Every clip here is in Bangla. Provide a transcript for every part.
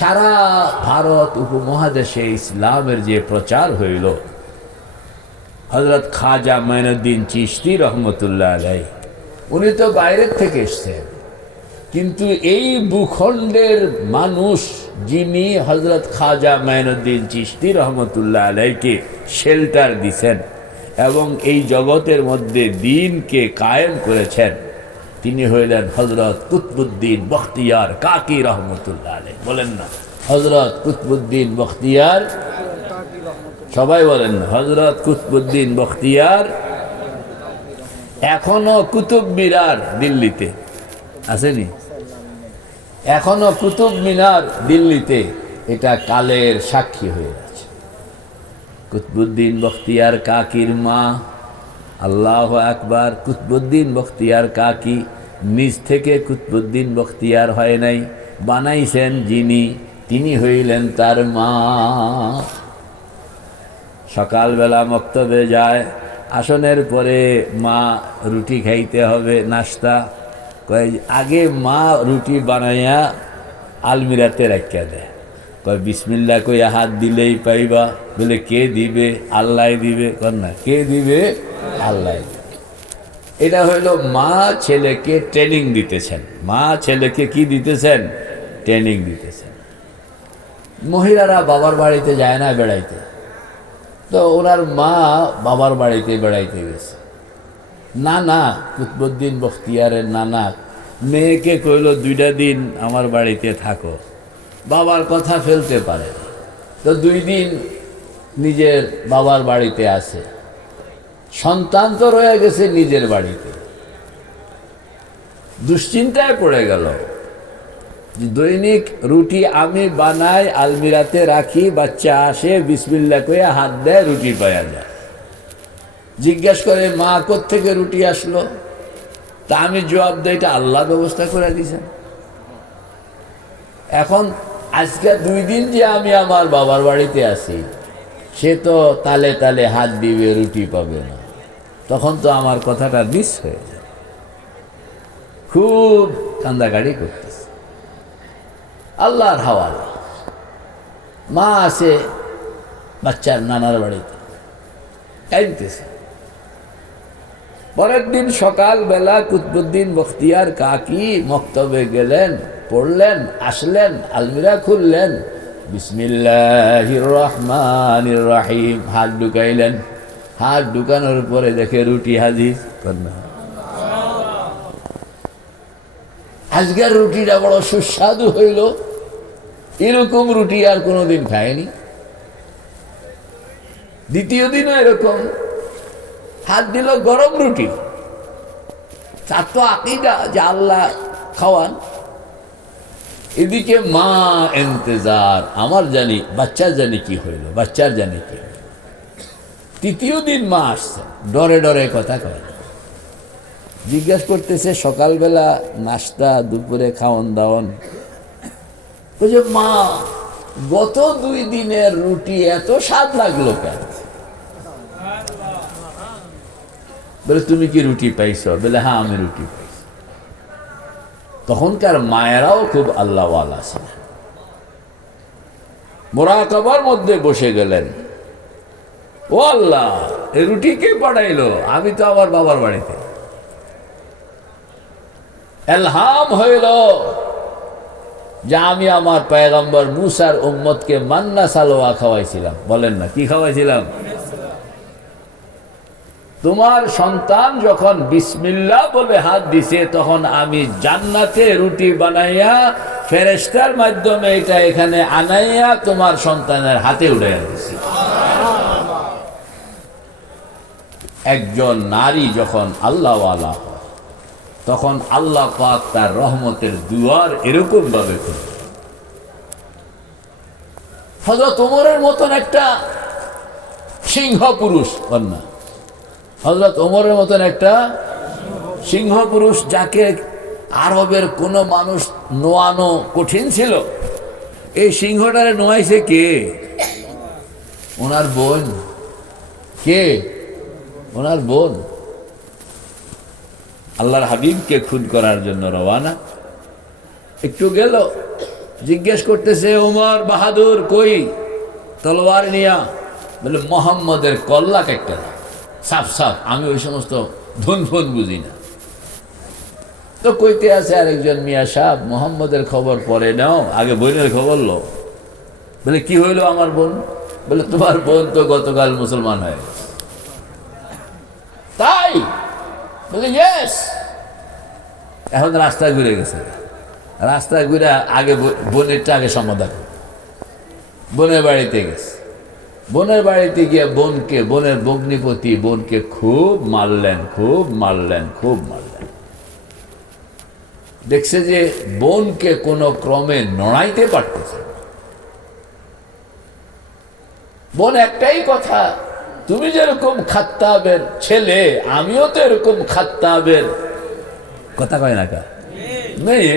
সারা ভারত উপমহাদেশে ইসলামের যে প্রচার হইল, হযরত খাজা মাইনুদ্দিন চিশতি রহমতুল্লাহ আলাইহি উনি তো বাইরের থেকে এসছেন, কিন্তু এই ভূখণ্ডের মানুষ যিনি হযরত খাজা মাইনুদ্দিন চিশতি রহমতুল্লাহ আলাইহিকে শেল্টার দিছেন এবং এই জগতের মধ্যে দ্বীনকে কায়েম করেছেন, তিনি হইলেন হযরত কুতবুদ্দিন বখতিয়ার কাকি রহমতুল্লাহ আলাইহি। বলেন না হযরত কুতবুদ্দিন বখতিয়ার, সবাই বলেন না হযরত কুতবুদ্দিন বখতিয়ার। এখনো কুতুব মিনার দিল্লিতে আসেনি, এখনো কুতুব মিনার দিল্লিতে এটা কালের সাক্ষী হয়ে আছে। কুতবুদ্দিন বখতিয়ার কাকির মা, আল্লাহু আকবার, কুতবুদ্দিন বখতিয়ার কাকি নিজ থেকে কুতবুদ্দিন বখতিয়ার হয় নাই, বানাইছেন যিনি তিনি হইলেন তার মা। সকালবেলা মক্তবে যায়, আসনের পরে মা রুটি খাইতে হবে, নাস্তা কয় আগে মা রুটি বানাইয়া আলমিরাতে রাখিয়া দেয়, কয় বিসমিল্লাহ কইয়া হাত দিলেই পাইবা। বলে কে দিবে? আল্লাহ দিবে। কর না কে দিবে? আল্লাহ। এটা হইল মা ছেলেকে ট্রেনিং দিতেছেন, মা ছেলেকে কি দিতেছেন? ট্রেনিং দিতেছেন। মহিলারা বাবার বাড়িতে যায় না বেড়াইতে, তো ওনার মা বাবার বাড়িতে বেড়াইতে গেছে। নানা কুতবুদ্দিন বখতিয়ারের নানা মেয়েকে কইল 2টা দিন আমার বাড়িতে থাকো, বাবার কথা ফেলতে পারে, তো 2 দিন নিজের বাবার বাড়িতে আসে। সন্তান তো রয়ে গেছে নিজের বাড়িতে, দুশ্চিন্তায় পড়ে গেল। দৈনিক রুটি আমি বানাই, আলমিরাতে রাখি, বাচ্চা আসে বিসমিল্লাহ কইয়া হাত দেয়, রুটি পাওয়া যায়। জিজ্ঞেস করে মা কোত্থেকে রুটি আসলো? তা আমি জবাব দেই এটা আল্লাহ ব্যবস্থা করে দিয়েছেন। এখন আজকে 2 দিন যে আমি আমার বাবার বাড়িতে আছি, সে তো তালে তালে হাত দিবে, রুটি পাবে না, তখন তো আমার কথাটা মিস হয়ে যায়। খুব কান্দাকাটি করতেছে। আল্লাহর হাওয়ালা মা আছে বাচ্চার নানার বাড়িতে, কাঁদতেছে। পরের দিন সকালবেলা কুতবুদ্দিন বখতিয়ার কাকি মক্তবে গেলেন, পড়লেন, আসলেন, আলমিরা খুললেন, বিসমিল্লাহির রহমানির রহিম হাত ঢুকাইলেন। হাত ঢুকানোর পরে দেখে রুটি হাজির। আজকের রুটিটা বড় সুস্বাদু হইল, এরকম রুটি আর কোনোদিন খায়নি। দ্বিতীয় দিনও এরকম হাত দিল, গরম রুটি। তার তো আকীদা যে আল্লাহ খাওয়ান। এদিকে মা ইন্তজার, আমার জানি বাচ্চার জানি কি হইল, বাচ্চার জানি কি। তৃতীয় দিন মা আসছে, ডরে ডরে কথা কয়, জিজ্ঞাসা করতেছে সকালবেলা নাস্তা, দুপুরে খাওয়ন দাওয়ন। বলছে মা গত 2 দিনের রুটি এত স্বাদ লাগলো কেন? বলে তুমি কি রুটি পাইছ? বলে হ্যাঁ আমি রুটি পাইছি। তখনকার মায়েরাও খুব আল্লাহওয়ালা ছিলেন, মুরাকাবার মধ্যে বসে গেলেন। ও আল্লাহ, এই রুটি কে পাঠাইলো? আমি তো আমার বাবার বাড়িতে। ইলহাম হইল যে আমি আমার পয়গম্বর মুসার উম্মতকে মান্না সালোয়া খাওয়াইছিলাম। বলেন না কি খাওয়াইছিলাম? তোমার সন্তান যখন বিসমিল্লাহ বলে হাত দিছে, তখন আমি জান্নাতে রুটি বানাইয়া ফেরেশতার মাধ্যমে এটা এখানে আনাইয়া তোমার সন্তানের হাতে উঠাইয়া দিছি। একজন নারী যখন আল্লাহওয়ালা হয়, তখন আল্লাহ পাক তার রহমতের দুয়ার এরকম ভাবে খুলে। হযরত ওমরের মতন একটা সিংহ পুরুষ, কন্যা হযরত ওমরের মতন একটা সিংহ পুরুষ, যাকে আরবের কোন মানুষ নোয়ানো কঠিন ছিল, এই সিংহটারে নোয়াইছে কে? ওনার বোন। কে? ওনার বোন। আল্লাহর হাবিবকে খুন করার জন্য রওয়ানা। একটু গেল, জিজ্ঞেস করতেছে, ওমর বাহাদুর কই তলোয়ার নিয়া? বলে, মোহাম্মদের কল্লা একটা সাফ সাফ, আমি ওই সমস্ত ধুন ফোন বুঝি না। তো কইতে আছে আরেকজন, মিয়া সাহেব মোহাম্মদের খবর পরে নাও, আগে বোনের খবর লো। বলে, কি হইলো আমার বোন? বলে, তোমার বোন তো গতকাল মুসলমান হয়ে গেছে। তাই? বলে, ইয়েস। এখন রাস্তায় ঘুরে গেছে, রাস্তায় ঘুরে আগে বোনেরটা আগে সমাধান। বোনের বাড়িতে গেছে, বোনের বাড়িতে গিয়ে বোনের ভগ্নিপতি বোনকে খুব মারলেন, খুব মারলেন, খুব মারলেন। দেখছে যে বোনকে কোনো ক্রমে নড়াইতে পারতেছে। বোন একটাই কথা, তুমি যেরকম খাত্তাবের ছেলে, আমিও তো এরকম খাত্তাবের। কথা কয় না কা? মেয়ে,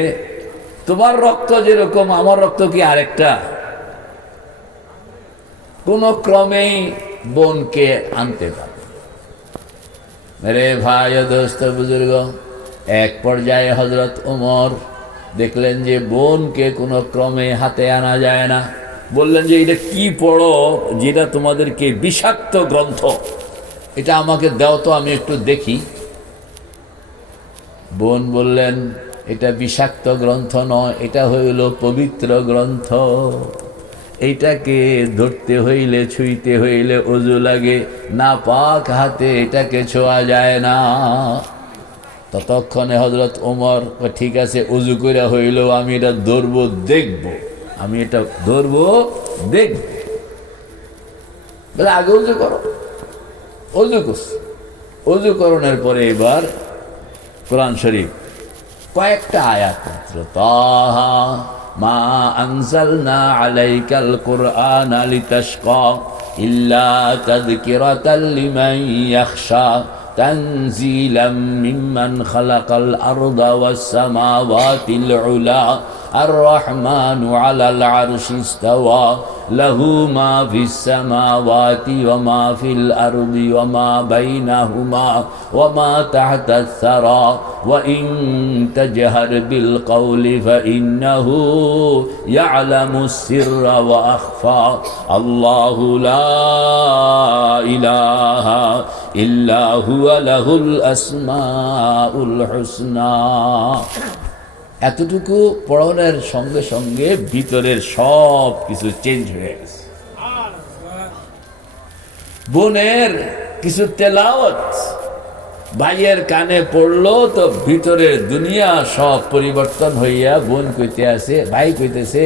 তোমার রক্ত যেরকম, আমার রক্ত কি আরেকটা? কোন ক্রমেই বোনকে আনতে পারে। মেরে ভাই ও দোস্ত বুজুর্গ, এক পর্যায়ে হযরত ওমর দেখলেন যে বোনকে কোনো ক্রমে হাতে আনা যায় না। বললেন যে, এটা কি পড়ো যেটা তোমাদেরকে বিষাক্ত গ্রন্থ, এটা আমাকে দাও তো, আমি একটু দেখি। বোন বললেন, এটা বিষাক্ত গ্রন্থ নয়, এটা হইল পবিত্র গ্রন্থ। এইটাকে ধরতে হইলে, ছুঁইতে হইলে ওযু লাগে, না পাক হাতে এটাকে ছোঁয়া যায় না। ততক্ষণে হযরত ওমর, ঠিক আছে ওযু করে হইলেও আমি এটা ধরবো, দেখব, আমি এটা ধরবো, দেখব। বলে, আগে ওযু করো। ওযু করছে, ওযু করণের পরে এবার কোরআন শরীফ কয়েকটা আয়াত মাত্র, তাহা মা আনজালনা আলাইকাল কুরআনা লিতাশকা ইল্লা তাযকিরাতাল লিমান ইয়াখশা তানজিলাম মিম্মান খালাকাল আরদা ওয়াস সামাওয়াতিল উলা আর-রাহমানু আলাল আরশি ইসতাওয়া লাহু মা ফিস সামাওয়াতি ওয়া মা ফিল আরদি ওয়া মা বাইনাহুমা ওয়া মা তাহতাস সারা ওয়া ইন তাজহার বিল কওলি ফাইন্নাহু ইয়ালামুস সিররা ওয়া আখফা আল্লাহু লা ইলাহা ইল্লা হুয়া লাহুল আসমাউল হুসনা। এতটুকু পড়ানোর সঙ্গে সঙ্গে ভিতরের সব কিছু চেঞ্জ হয়ে গেছে। বোনের কিছু তেলাওয়াত ভাইয়ের কানে পড়লো তো ভিতরের দুনিয়া সব পরিবর্তন হইয়া, বোন কইতে আছে, ভাই কইতেছে,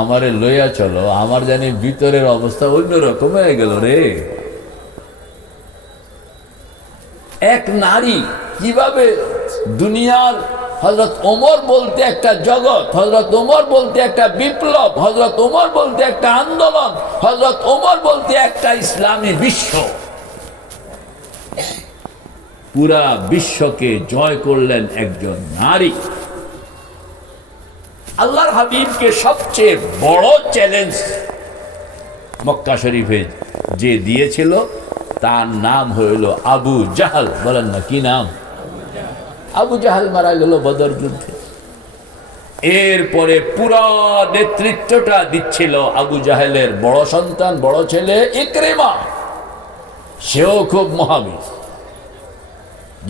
আমারে লইয়া চলো, আমার জানি ভিতরের অবস্থা অন্যরকম হয়ে গেল রে। এক নারী কিভাবে দুনিয়ার, হযরত ওমর বলতে একটা জগৎ, হযরত ওমর বলতে একটা বিপ্লব, হযরত ওমর বলতে একটা আন্দোলন, হযরত ওমর বলতে একটা ইসলামী বিশ্ব, পুরা বিশ্বকে জয় করলেন একজন নারী। আল্লাহর হাবিবকে সবচেয়ে বড় চ্যালেঞ্জ মক্কা শরীফে যে দিয়েছিল, তার নাম হইল আবু জাহাল। বলেন না, কি নাম? আবু জাহাল মারা গেল বদর যুদ্ধে। এরপরে পুরা নেতৃত্বটা দিচ্ছিল আবু জাহেলের বড় সন্তান, বড় ছেলে ইকরিমা। সেও খুব মহাবীর।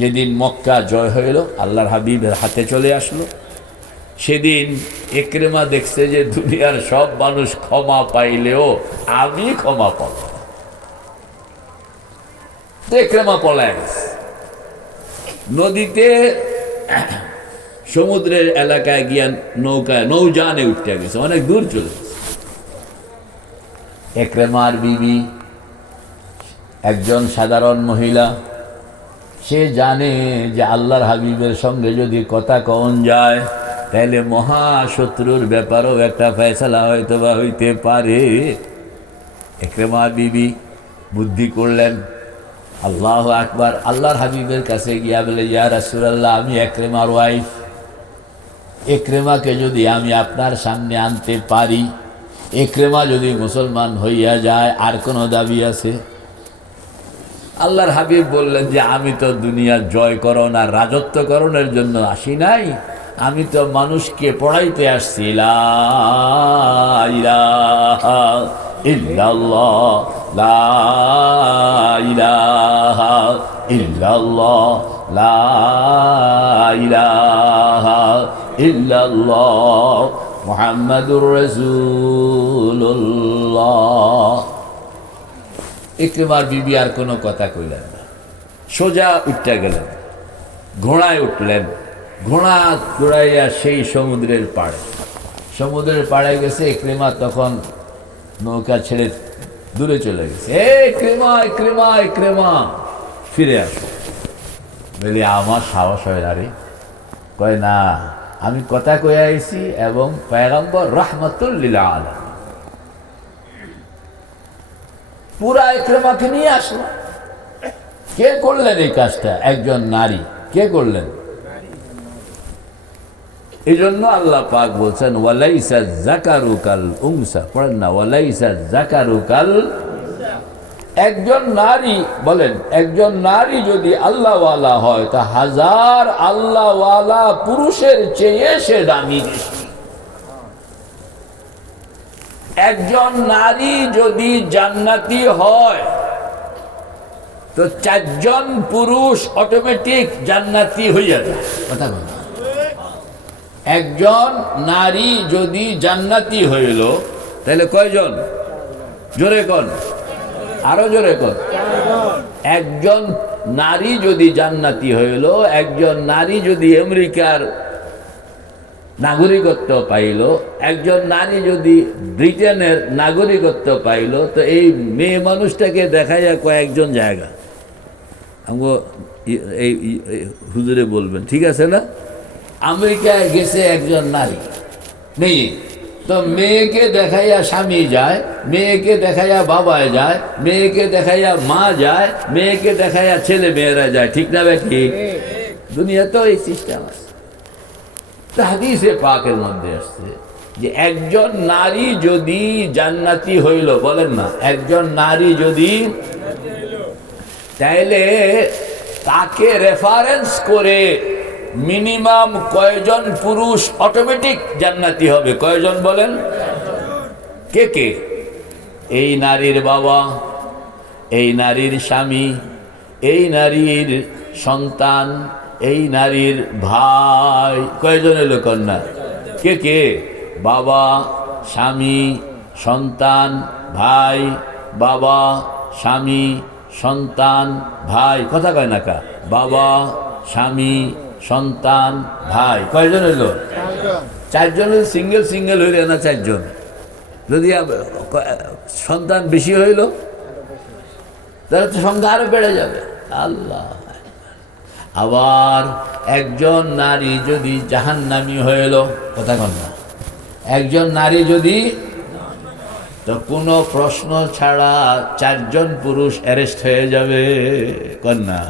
যেদিন মক্কা জয় হইল, আল্লাহর হাবিবের হাতে চলে আসলো, সেদিন ইকরিমা দেখছে যে দুনিয়ার সব মানুষ ক্ষমা পাইলেও আমি ক্ষমা পাব। ইকরিমা পলায় গেছে নদীতে, সমুদ্রের এলাকায় গিয়া নৌযানে উঠতে গেছে, অনেক দূর চলে গেছে। ইকরিমার বিবি একজন সাধারণ মহিলা, সে জানে যে আল্লাহর হাবিবের সঙ্গে যদি কথা কন যায় তাহলে মহাশত্রুর ব্যাপারেও একটা ফয়সালা হয়তো বা হইতে পারে। ইকরিমার বিবি বুদ্ধি করলেন, আল্লাহু আকবার, আল্লাহর হাবিবের কাছে গিয়া বলে, ইয়া রাসূলুল্লাহ, আমি ইকরিমার ওয়াইফ, ইকরিমাকে যদি আমি আপনার সামনে আনতে পারি, ইকরিমা যদি মুসলমান হইয়া যায়, আর কোনো দাবি আছে? আল্লাহর হাবিব বললেন যে, আমি তো দুনিয়া জয় করণ আর রাজত্বকরণের জন্য আসি নাই, আমি তো মানুষকে পড়াইতে আসছি লা ইলাহা ইল্লাল্লাহ, লা ইলাহা ইল্লাল্লাহ, লা ইলাহা ইল্লাল্লাহ মুহাম্মাদুর রাসূলুল্লাহ। ইকরিমার বিবি আর কোনো কথা কইলেন না, সোজা উঠতে গেলেন, ঘোড়ায় উঠলেন, ঘোড়া ঘোড়াইয়া সেই সমুদ্রের পাড়ে গেছে। ইকরিমা তখন নৌকা ছেড়ে দূরে চলে গেছে। ইকরিমা ইকরিমা ইকরিমা, ফিরে আসো। বলি আমার সাহস হয় না রে। কয় না, আমি কথা কয়ে আইছি এবং পয়গম্বর রাহমাতুল লিল আলামিন পুরা ইকরিমাকে নিয়ে আসলো। কে করলেন এই কাজটা? একজন নারী। কে করলেন? এই জন্য আল্লাহ পাক বলছেন ওয়ালাইসা যাকারু কাল উনসা। পড়েন না, ওয়ালাইসা যাকারু কাল। একজন নারী, বলেন, একজন নারী যদি আল্লাহওয়ালা হয় তা হাজার আল্লাহওয়ালা পুরুষের চেয়ে সে দামি বেশি। একজন নারী যদি জান্নাতি হয় তো 4 জন পুরুষ অটোমেটিক জান্নাতি হইয়া যায়। কথা বল। একজন নারী যদি জান্নাতি হইল তাহলে কয়জন? জোরে কোন, আরো জোরে কোন। একজন নারী যদি জান্নাতি হইল, একজন নারী যদি আমেরিকার নাগরিকত্ব পাইল, একজন নারী যদি ব্রিটেনের নাগরিকত্ব পাইল, তো এই মেয়ে মানুষটাকে দেখাইয়া কয়েকজন জায়গা আমগো এই হুজুরে বলবেন, ঠিক আছে না? আমেরিকায় গেছে একজন নারী মেয়ে, তো মেয়েকে দেখাইয়া স্বামী যায়, মেয়েকে দেখাইয়া বাবায় যায়, মেয়েকে দেখাইয়া মা যায়, মেয়েকে দেখাইয়া ছেলে মেয়েরা যায়, ঠিক না ব্যাকি? দুনিয়াতেও এই সিস্টেম আছে। হাদিসে পাকের মধ্যে আসছে যে একজন নারী যদি জান্নাতি হইল, বলেন না, একজন নারী যদি, তাইলে তাকে রেফারেন্স করে মিনিমাম কয়জন পুরুষ অটোমেটিক জান্নাতি হবে? কয়জন বলেন? কে কে? এই নারীর বাবা, এই নারীর স্বামী, এই নারীর সন্তান, এই নারীর ভাই। কয়জন এলো কন্যা? কে কে? বাবা, স্বামী, সন্তান, ভাই। বাবা, স্বামী, সন্তান, ভাই। কথা কয় না কা? বাবা, স্বামী, সন্তান, ভাই। কয়জন এলো? 4 জন। সিঙ্গেল সিঙ্গেল হইলে না 4 জন। যদি সন্তান বেশি হইল তাহলে তো সংখ্যা আরো বেড়ে যাবে। আল্লাহ। আবার একজন নারী যদি জাহান্নামী হইল, কথা কন না, একজন নারী যদি, তো কোনো প্রশ্ন ছাড়া 4 জন পুরুষ অ্যারেস্ট হয়ে যাবে। কন্যা,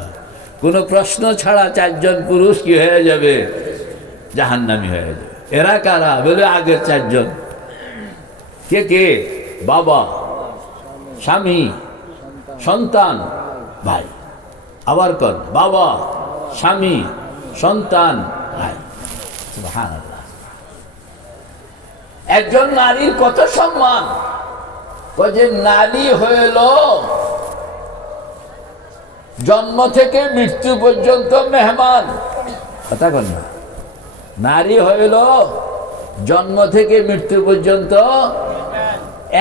কোনো প্রশ্ন ছাড়া 4 জন পুরুষ কি হয়ে যাবে? জাহান্নামী হয়ে যাবে। এরা কারা? বলে আগের 4 জন। কে কে? বাবা, স্বামী, সন্তান, ভাই। আবার কর, বাবা, স্বামী, সন্তান, ভাই। সুবহানাল্লাহ। একজন নারীর কত সম্মান! যে নারী হইল জন্ম থেকে মৃত্যু পর্যন্ত মেহমান। কথা কন না, নারী হইল জন্ম থেকে মৃত্যু পর্যন্ত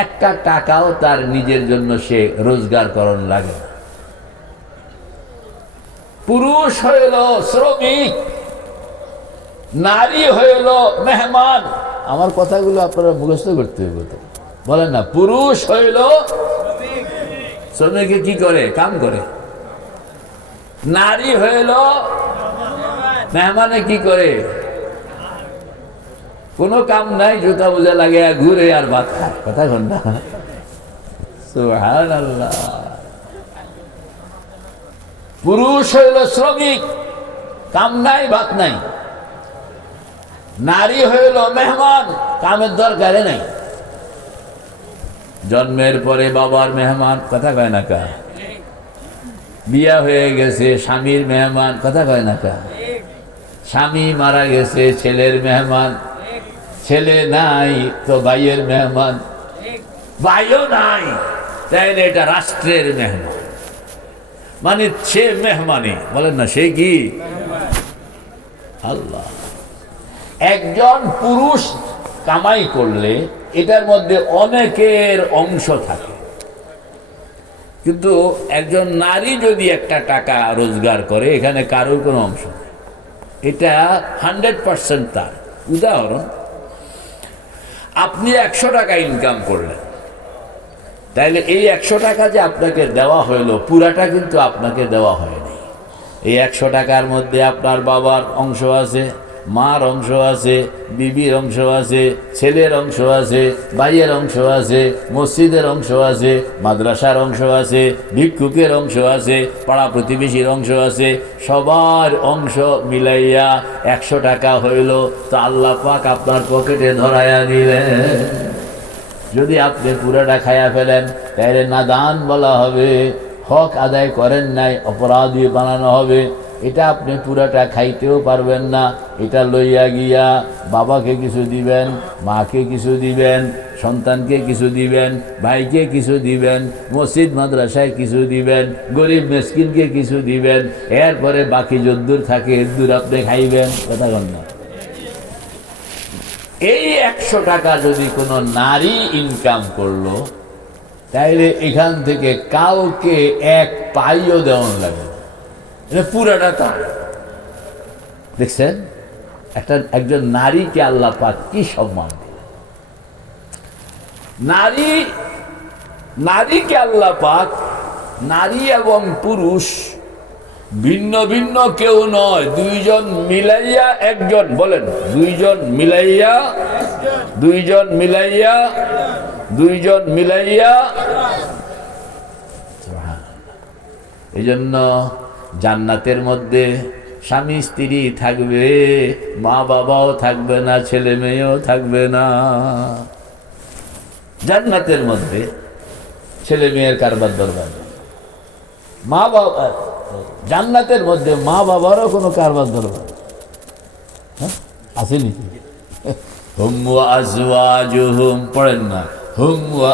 একটা টাকাও তার নিজের জন্য সে রোজগার করণ লাগে না। পুরুষ হইল শ্রমিক, নারী হইল মেহমান। আমার কথাগুলো আপনারা মুখস্থ করতে হবে। বলেন না, পুরুষ হইল শ্রমিকে কি করে? কাম করে। নারী হইল মেহমানে কি করে? কোনো কাম নাই, জুতা বুঝা লাগে, ঘুরে আর ভাত খায়। কথা কন না? সুবহানাল্লাহ। পুরুষ হইল শ্রমিক, কাম নাই, ভাত নাই। নারী হইল মেহমান, কামের দরকারে নাই। জন্মের পরে বাবার মেহমান। কথা কয় না কা? বিয়া হয়ে গেছে স্বামীর মেহমান। কথা কয় না কা? স্বামী মারা গেছে, ছেলের মেহমান, ছেলে নাই তো ভাইয়ের মেহমান, ভাইও নাই তাইলে এটা রাষ্ট্রের মেহমান, মানে সে মেহমানি, বলেন না সে কি আল্লাহ। একজন পুরুষ কামাই করলে এটার মধ্যে অনেকের অংশ থাকে, কিন্তু একজন নারী যদি একটা টাকা রোজগার করে এখানে কারোর কোনো অংশ নেই, এটা 100% তার। উদাহরণ, আপনি 100 টাকা ইনকাম করলেন, তাইলে এই 100 টাকা যে আপনাকে দেওয়া হইলো পুরাটা কিন্তু আপনাকে দেওয়া হয়নি। এই 100 টাকার মধ্যে আপনার বাবার অংশ আছে, মার অংশ আছে, বিবির অংশ আছে, ছেলের অংশ আছে, ভাইয়ের অংশ আছে, মসজিদের অংশ আছে, মাদ্রাসার অংশ আছে, ভিক্ষুকের অংশ আছে, পাড়া প্রতিবেশীর অংশ আছে, সবার অংশ মিলাইয়া 100 টাকা হইল। তো আল্লাহ পাক আপনার পকেটে ধরাইয়া দিলেন। যদি আপনি পুরাটা খাইয়া ফেলেন তাহলে নাদান বলা হবে, হক আদায় করেন নাই, অপরাধী বানানো হবে। এটা আপনি পুরাটা খাইতেও পারবেন না, এটা লইয়া গিয়া বাবাকে কিছু দিবেন, মাকে কিছু দিবেন, সন্তানকে কিছু দিবেন, ভাইকে কিছু দিবেন, মসজিদ মাদ্রাসায় কিছু দিবেন, গরিব মিসকিনকে কিছু দিবেন, এরপরে বাকি যদ্দূর থাকে এদ্দূর আপনি খাইবেন। কথা বল না। এই 100 টাকা যদি কোনো নারী ইনকাম করলো তাইলে এখান থেকে কাউকে এক পাইও দেওয়ান লাগে, এটা পুরাটা তার। দেখছেন একজন নারীকে আল্লাহ পাক কি সম্মান দিলেন। নারীকে আল্লাহ পাক, নারী এবং পুরুষ ভিন্ন ভিন্ন কেউ নয়, দুইজন মিলাইয়া একজন, বলেন দুইজন মিলাইয়া। এই জন্য জান্নাতের মধ্যে স্বামী স্ত্রী থাকবে, মা বাবাও থাকবে না, ছেলে মেয়েও থাকবে না। জান্নাতের মধ্যে ছেলে মেয়ের কারবার দরকার নেই, মা বাবা, জান্নাতের মধ্যে মা বাবারও কোনো কারবার দরকার আসেনি। হুম ওয়া আজওয়াজুহুম, পড়েন না, হুম ওয়া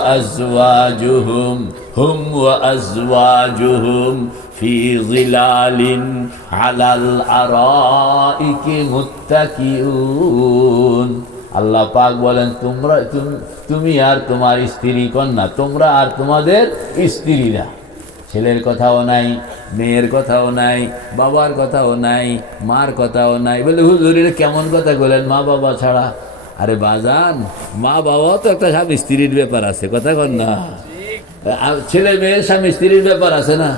আজওয়াজুহুম ফি যিলালিন আলাল আরাইকি মুত্তাকিউন। আল্লাহ পাক বলেন, তুমি আর তোমার স্ত্রী কন্যা, তোমরা আর তোমাদের স্ত্রীরা, ছেলের কথাও নাই, মেয়ের কথাও নাই, বাবার কথাও নাই, মার কথাও নাই। বলে হুজুর এটা কেমন কথা বলেন, মা বাবা ছাড়া? আরে বাজান, মা বাবাও তো একটা স্বামী স্ত্রীর ব্যাপার আছে, কথা কন না। ছেলে মেয়ের স্বামী স্ত্রীর ব্যাপার আছে না।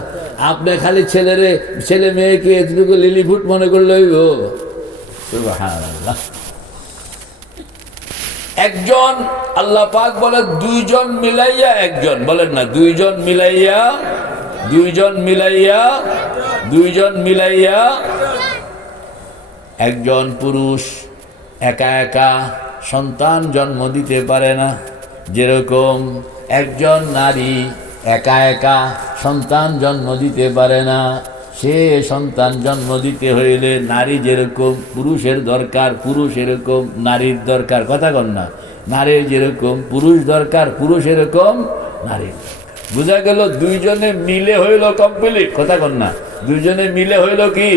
আপনি খালি ছেলে মেয়েকে এতটুকু লিলিফুট মনে করলে হইব? সুবহানাল্লাহ। একজন, আল্লাহ পাক বলে দুইজন মিলাইয়া একজন, বলেন না দুইজন মিলাইয়া একজন পুরুষ একা একা সন্তান জন্ম দিতে পারে না, যেরকম একজন নারী একা একা সন্তান জন্ম দিতে পারে না। সে সন্তান জন্ম দিতে হইলে নারী যেরকম পুরুষের দরকার, পুরুষ এরকম নারীর দরকার, কথা কন না। নারীর যেরকম পুরুষ দরকার, পুরুষ এরকম নারীর দরকার। বোঝা গেল দুইজনে মিলে হইল কমপ্লিট, কথা কন না। দুইজনে মিলে হইল কি,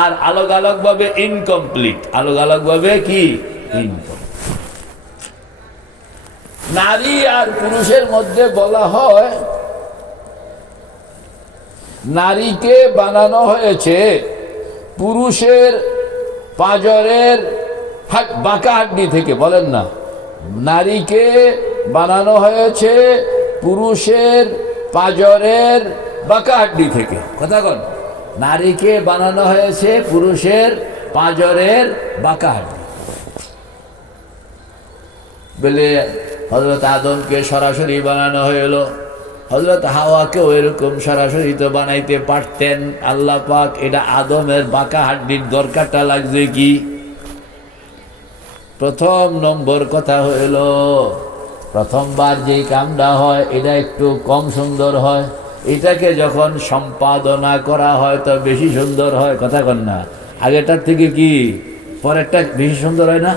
আর আলাদা আলাদা ভাবে ইনকমপ্লিট, আলাদা আলাদা ভাবে কি ইনকমপ্লিট। নারী আর পুরুষের মধ্যে বলা হয়, নারীকে বানানো হয়েছে পুরুষের পাঁজরের বাঁকা হাড্ডি থেকে, বলেন না। নারীকে বানানো হয়েছে পুরুষের পাঁজরের বাঁকা হাড্ডি থেকে, কথা কন। নারীকে বানানো হয়েছে পুরুষের পাঁজরের বাঁকা হাড্ডি। বলে হযরত আদমকে সরাসরি বানানো হইল, হযরত হাওয়াকেও এরকম সরাসরি তো বানাইতে পারতেন আল্লাহ পাক। এটা আদমের বাঁকা হাড্ডির দরকারটা লাগছে কি? প্রথম নম্বর কথা হইল, প্রথমবার যেই কামটা হয় এটা একটু কম সুন্দর হয়, এটাকে যখন সম্পাদনা করা হয় তো বেশি সুন্দর হয়, কথা কন না। আগেরটার থেকে কি পরেরটা বেশি সুন্দর হয় না?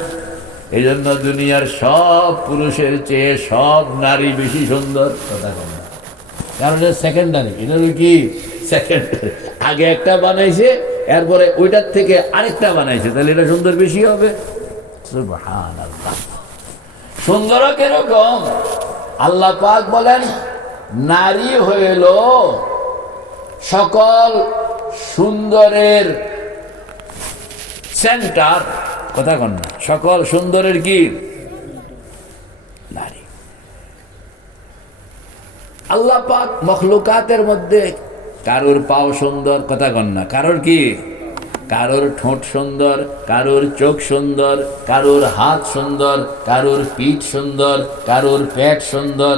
এই জন্য দুনিয়ার সব পুরুষের চেয়ে সব নারী বেশি সুন্দর, কথা বল না, কারণ এটা সেকেন্ডারি। এটা হলো কি সেকেন্ডারি, আগে একটা বানাইছে এরপরে ওইটার থেকে আরেকটা বানাইছে, তাহলে এটা সুন্দর বেশি হবে। সুবহানাল্লাহ। সুন্দর কিরকম? আল্লাহ পাক বলেন নারী হইল সকল সুন্দরের সেন্টার, কথা কন না, সকল সুন্দরের কি নারী। আল্লাহ পাক মখলুকাতের মধ্যে কারোর পাও সুন্দর, কথা কন না, কারোর কি, কারোর ঠোঁট সুন্দর, কারোর চোখ সুন্দর, কারোর হাত সুন্দর, কারোর পিঠ সুন্দর, কারোর পেট সুন্দর।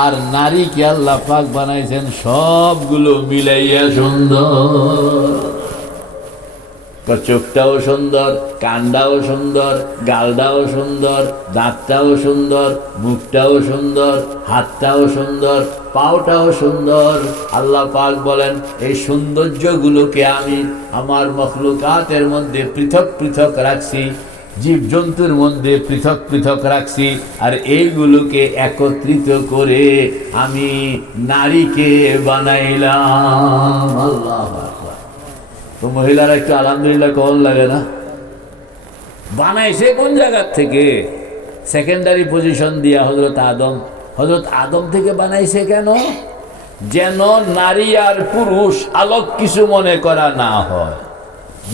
আর নারীকে আল্লাহ পাক বানাইছেন সবগুলো মিলাইয়া সুন্দর। চোখটাও সুন্দর, কানটাও সুন্দর, গালটাও সুন্দর, দাঁতটাও সুন্দর, মুখটাও সুন্দর, হাতটাও সুন্দর, পাওটাও সুন্দর। আল্লাহ পাক বলেন এই সৌন্দর্যগুলোকে আমি আমার মখলুকাতের মধ্যে পৃথক পৃথক রাখছি, জীবজন্তুর মধ্যে পৃথক পৃথক রাখছি, আর এইগুলোকে একত্রিত করে আমি নারীকে বানাইলাম। আল্লাহ, তো মহিলারা একটু আলহামদুলিল্লাহ কেমন লাগে না? বানাইছে কোন জায়গার থেকে? সেকেন্ডারি পজিশন দিয়া হযরত আদম থেকে বানাইছে। কেন? যেন নারী আর পুরুষ আলোক কিছু মনে করা না হয়,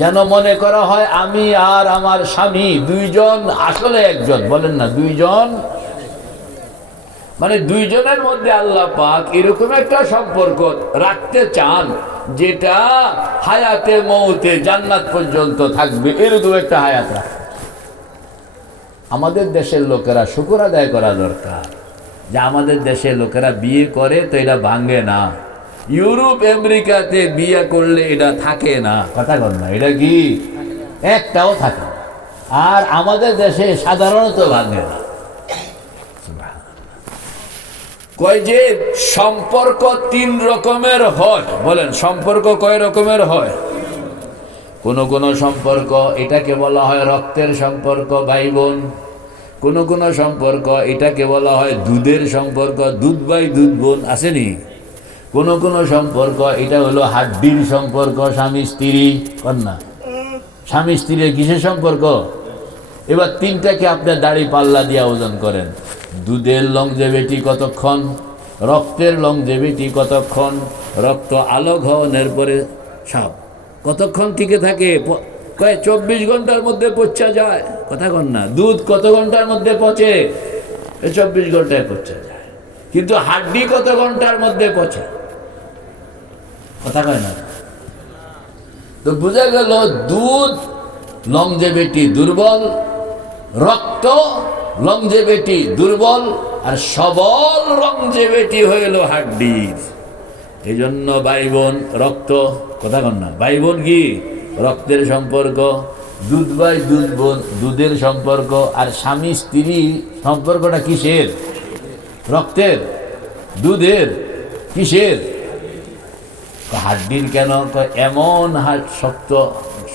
যেন মনে করা হয় আমি আর আমার স্বামী দুইজন আসলে একজন। বলেন না, দুইজন মানে দুইজনের মধ্যে আল্লাহ পাক এরকম একটা সম্পর্ক রাখতে চান যেটা হায়াতে মৌতে জান্নাত পর্যন্ত থাকবে, এরকম একটা হায়াত রাখে। আমাদের দেশের লোকেরা শুকর আদায় করা দরকার যে আমাদের দেশের লোকেরা বিয়ে করে তো এটা ভাঙে না। ইউরোপ আমেরিকাতে বিয়ে করলে এটা থাকে না, কথা বল না, এটা কি একটাও থাকে না। আর আমাদের দেশে সাধারণত ভাঙে না। কয় যে সম্পর্ক তিন রকমের হয়। বলেন সম্পর্ক কয় রকমের হয়? কোন কোন সম্পর্ক এটাকে বলা হয় রক্তের সম্পর্ক, ভাই বোন। কোন কোন সম্পর্ক এটাকে বলা হয় দুধের সম্পর্ক, দুধ ভাই দুধ বোন, আসেনি? কোন কোন সম্পর্ক এটা হলো হাড্ডির সম্পর্ক, স্বামী স্ত্রী। কন্যা স্বামী স্ত্রীর কিসের সম্পর্ক? এবার তিনটাকে আপনার দাড়ি পাল্লা দিয়ে ওজন করেন। দুধের লংজেভিটি কতক্ষণ, রক্তের লংজেভিটি কতক্ষণ, রক্ত আলোক হওয়ার পরে সব কতক্ষণ টিকে থাকে? কয় 24 ঘন্টার মধ্যে পচা যায়, কথা কন না। দুধ কত ঘন্টার মধ্যে পচে? 24 ঘন্টায় পচা যায়। কিন্তু হাড্ডি কত ঘন্টার মধ্যে পচে? কথা কয় না। তো বোঝা গেল দুধ লংজেভিটি দুর্বল, রক্ত লংজেভিটি দুর্বল, আর সবল লংজেভিটি হইল হাড্ডির। এই জন্য ভাই বোন রক্ত, কথা কন না, ভাই বোন কি রক্তের সম্পর্ক, দুধ ভাই দুধ বোন দুধের সম্পর্ক। আর স্বামী স্ত্রী সম্পর্কটা কিসের? রক্তের, দুধের, কিসের? হাড্ডির। কেন? এমন শক্ত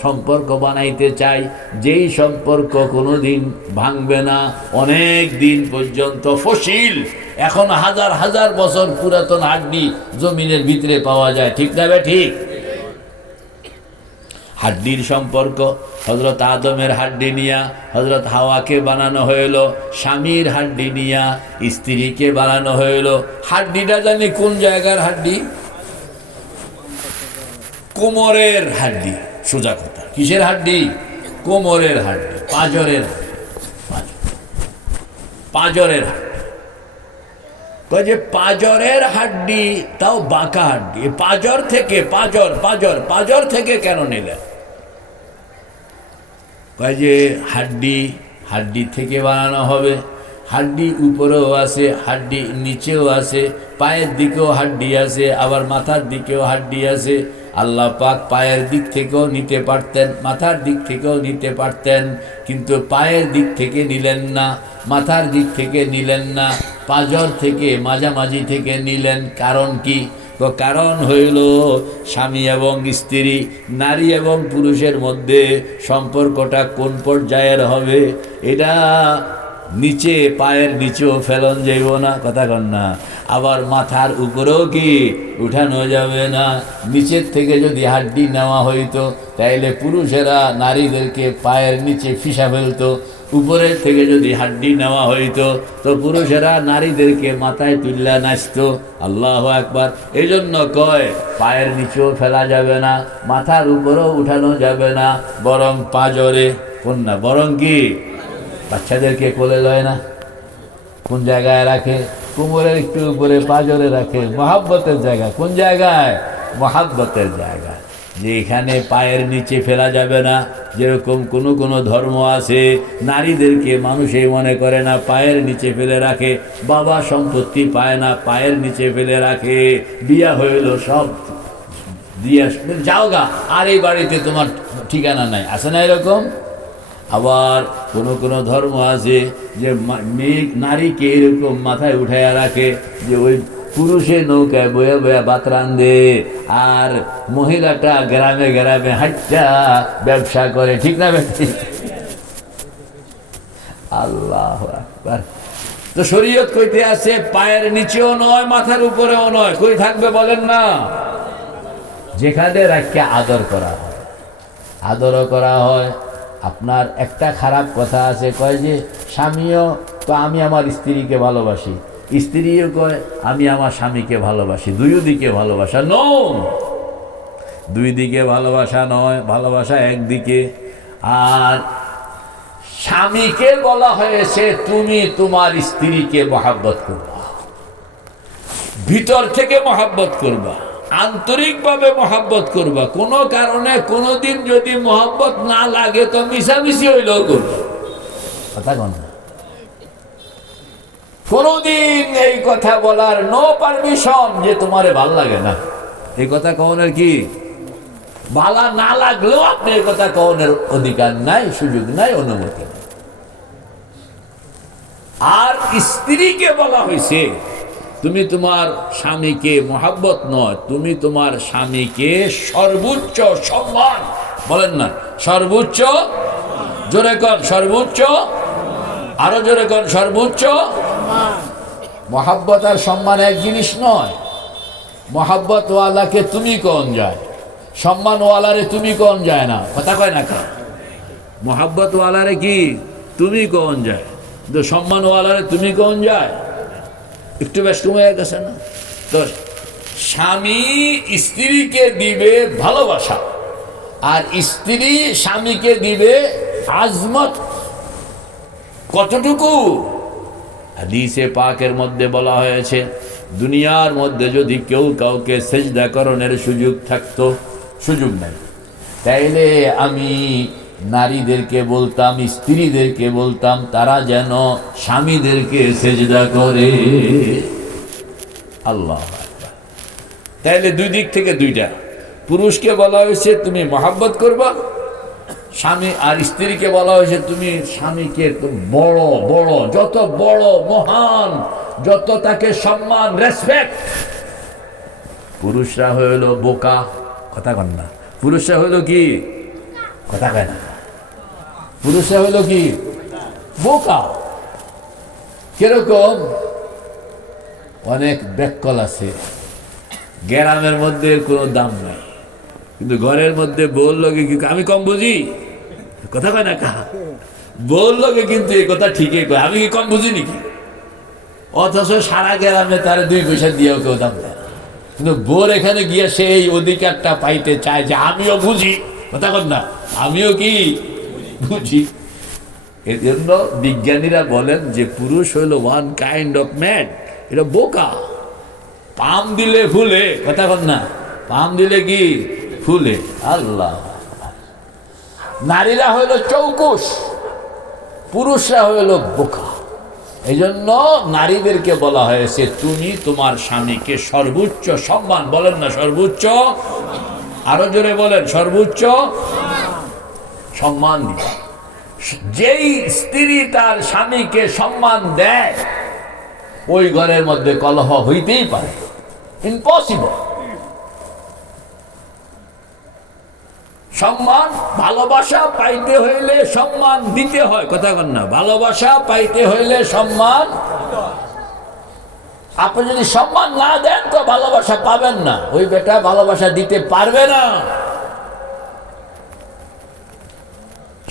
সম্পর্ক বানাইতে চাই যেই সম্পর্ক কোনোদিন ভাঙবে না, অনেক দিন পর্যন্ত ফসিল। এখন হাজার হাজার বছর পুরাতন হাড্ডি জমিনের ভিতরে পাওয়া যায়, ঠিক না? ঠিক। হাড্ডির সম্পর্ক হযরত আদমের হাড্ডি নিয়া হযরত হাওয়াকে বানানো হইল, স্বামীর হাড্ডি নিয়া স্ত্রীকে বানানো হইল। হাড্ডিটা জানি কোন জায়গার হাড্ডি? কোমরের হাড্ডি। সোজা কথা, কিসের হাড্ডি? কোমরের হাড্ডি, পাঁজরের পাঁজরের হাড্ডি। কয় যে পাঁজরের হাড্ডি, তাও বাঁকা হাড্ডি। পাঁজর থেকে পাঁজর থেকে কেন নিলেন? কয় যে হাড্ডি থেকে বানানো হবে। হাড্ডি উপরেও আছে, হাড্ডি নিচেও আছে, পায়ের দিকেও হাড্ডি আছে, আবার মাথার দিকেও হাড্ডি আছে। আল্লাহ পাক পায়ের দিক থেকেও নিতে পারতেন, মাথার দিক থেকেও নিতে পারতেন, কিন্তু পায়ের দিক থেকে নিলেন না, মাথার দিক থেকে নিলেন না, পাঁজর থেকে মাঝামাঝি থেকে নিলেন। কারণ কি? কারণ হইল স্বামী এবং স্ত্রী, নারী এবং পুরুষের মধ্যে সম্পর্কটা কোন পর্যায়ের হবে এটা নিচে পায়ের নিচেও ফেলন যাইব না, কথা কন না। আবার মাথার উপরেও কি উঠানো যাবে না। নিচের থেকে যদি হাড্ডি নেওয়া হইতো তাইলে পুরুষেরা নারীদেরকে পায়ের নিচে ফিসা ফেলতো, উপরের থেকে যদি হাড্ডি নেওয়া হইতো তো পুরুষেরা নারীদেরকে মাথায় তুললা নাচতো। আল্লাহু আকবার। এই জন্য কয় পায়ের নিচেও ফেলা যাবে না, মাথার উপরেও উঠানো যাবে না, বরং পাজরে কোন না, বরং কি বাচ্চাদেরকে কোলে লয় না, কোন জায়গায় রাখে? কোমরের একটু উপরে পাজরে রাখে। মহাব্বতের জায়গা, কোন জায়গায়? মহাব্বতের জায়গা, যে এখানে পায়ের নিচে ফেলা যাবে না। যেরকম কোনো ধর্ম আছে নারীদেরকে মানুষই মনে করে না, পায়ের নিচে ফেলে রাখে, বাবা সম্পত্তি পায় না, পায়ের নিচে ফেলে রাখে, বিয়া হইল সব দিয়া যাও গা, আর এই বাড়িতে তোমার ঠিকানা নাই, আছে না এরকম? আবার কোনো ধর্ম আছে যে মেয়ে নারীকে এরকম মাথায় উঠাইয়া রাখে যে ওই পুরুষে নৌকায় বয়া বয়া ভাত রান্ধে আর মহিলাটা গ্রামে গ্রামে হাঁটটা ব্যবসা করে, ঠিক না ব্যক্তি? আল্লাহু আকবার। তো শরীয়ত কইতে আছে পায়ের নিচেও নয়, মাথার উপরেও নয়, কই থাকবে বলেন না? যেখানে রাখিয়া আদর করা হয়, আদরও করা হয়। আপনার একটা খারাপ কথা আছে, কয় যে স্বামীও তো আমি আমার স্ত্রীকে ভালোবাসি, স্ত্রীও কয় আমি আমার স্বামীকে ভালোবাসি। দুই দিকে ভালোবাসা নয়, দুই দিকে ভালোবাসা নয়, ভালোবাসা একদিকে। আর স্বামীকে বলা হয়েছে তুমি তোমার স্ত্রীকে মহাব্বত করবা, ভিতর থেকে মহাব্বত করবা, আন্তরিকভাবে মহাব্বত করবা। কোনো কারণে কোনোদিন যদি মহাব্বত না লাগে তো মিশামিশি হইলেও করবা, কথা কন না। কোনোদিন এই কথা বলার নো পারমিশন যে তোমারে ভাল লাগে না, এই কথা কওনের কি ভালা না লাগলেও আপনি এই কথা কওনের অধিকার নাই, সুযোগ নাই, অনুমতি নাই। আর স্ত্রীকে বলা হয়েছে তুমি তোমার স্বামীকে মহাব্বত নয়, তুমি তোমার স্বামীকে সর্বোচ্চ সম্মান, বলেন না সর্বোচ্চ, জোরে কন সর্বোচ্চ, আরো জোরে কন সর্বোচ্চ। মহাব্বত আর সম্মান এক জিনিস নয়। মহাব্বত ওয়ালাকে তুমি কোন যায়, সম্মান ওয়ালারে তুমি কোন যায় না, কথা কয় না কা? মহাব্বত ওয়ালারে কি তুমি কোন যায়, তো সম্মান ওয়ালারে তুমি কোন যায়? একটু ব্যস্ত হয়ে গেছে না? তো স্বামী স্ত্রীকে দিবে ভালোবাসা, আর স্ত্রী স্বামীকে দিবে আজমত। কতটুকু? হাদিসে পাকের মধ্যে বলা হয়েছে দুনিয়ার মধ্যে যদি কেউ কাউকে সেজদা করণের সুযোগ থাকতো, সুযোগ নাই, তাইলে আমি নারীদেরকে বলতাম, স্ত্রীদেরকে বলতাম তারা যেন স্বামীদেরকে সেজদা করে। আল্লাহ। তাইলে দুই দিক থেকে দুইটা, পুরুষকে বলা হয়েছে তুমি মহাব্বত করবা স্বামী, আর স্ত্রীকে বলা হয়েছে তুমি স্বামীকে বড় বড়, যত বড় মহান, যত তাকে সম্মান, রেসপেক্ট। পুরুষরা হইল বোকা, কথা কন না। পুরুষরা হইল কি, কথা কয় না। পুরুষরা হইল কি বোকা। কিরকম? অনেক ব্যাককল আছে, গ্রামের মধ্যে কোনো দাম নাই, কিন্তু ঘরের মধ্যে বউর লগে কি আমি কম বুঝি, কথা কয় না কা? বউর লগে কিন্তু এই কথা ঠিকই কয়, আমি কি কম বুঝি নাকি? অথচ সারা গ্রামে তার 2 পয়সা দিয়েও কেউ দাম দেয় না। কিন্তু বউর এখানে গিয়ে সেই অধিকারটা পাইতে চায় যে আমিও বুঝি, কথা কন না, আমিও কি বুঝি। এর জন্য বিজ্ঞানীরা বলেন যে পুরুষ হইল ওয়ান কাইন্ড অফ ম্যান, এটা বোকা। পাম দিলে ফুলে, কথা কন না, পাম দিলে কি ফুলে। আল্লাহ। নারীরা হইল চৌকুশ, পুরুষরা হইল বোকা। এই জন্য নারীদেরকে বলা হয়েছে তুমি তোমার স্বামীকে সর্বোচ্চ সম্মান, বলেন না সর্বোচ্চ, আরো জোরে বলেন সর্বোচ্চ সম্মান দিবে। যেই স্ত্রী তার স্বামীকে সম্মান দেয় ওই ঘরের মধ্যে কলহ হইতেই পারে, ইম্পসিবল। সম্মান ভালোবাসা পাইতে হইলে সম্মান দিতে হয়, কথা কন না? ভালোবাসা পাইতে হইলে সম্মান, আপনি যদি সম্মান না দেন তো ভালোবাসা পাবেন না, ওই বেটা ভালোবাসা দিতে পারবে না।